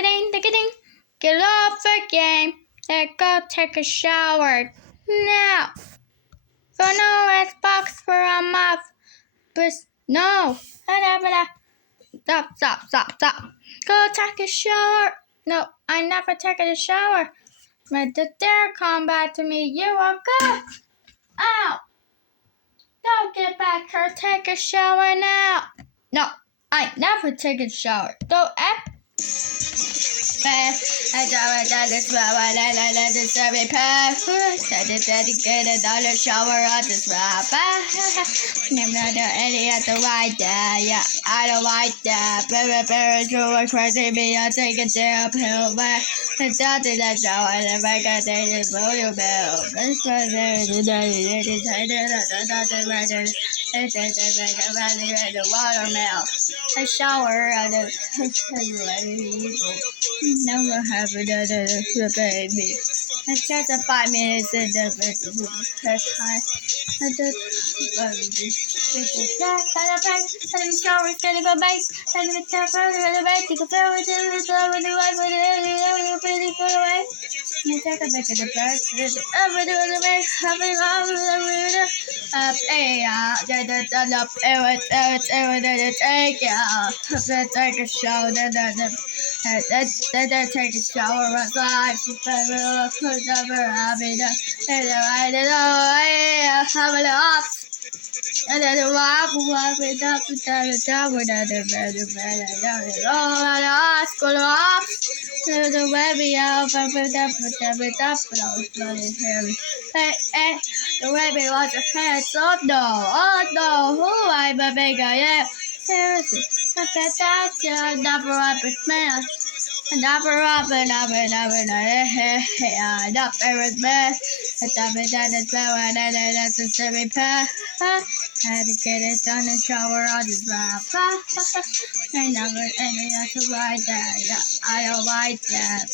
ding. Get off the game. Let's go take a shower. Now. For no Xbox for a month. But no. Stop. Go take a shower. No, I never take a shower. But dare come back to me. You are good. Ow. Don't get back here. Take a shower now. No, I never take a shower. Go up. I get another shower on this rap. Another idiot to like that. Yeah, I don't like that. Baby, you are crazy me. I take a damn pill back. It's not in that shower. And if I got a photo bill, this was there. The watermelon. I shower and never have another baby. It's just 5 minutes in the first time. I just shower, gonna go back. I'm gonna tell her to go back. Take a pill with the wife with it away. You take a back at the back. I'm gonna do the back. Having all the take a shower, then take a shower, outside, never having it, and I don't know, having it off. And then the wife it up to the tower, and the school off. The baby out, but I was bloody hairy. Hey, the baby was a head, oh no, who I a big guy, yeah. Seriously, that's never up with man. Never up, never, not very bad. It's up and down the floor, and that's a silly path. Had to get it done and shower on the rap. I never any other like that. I don't like that.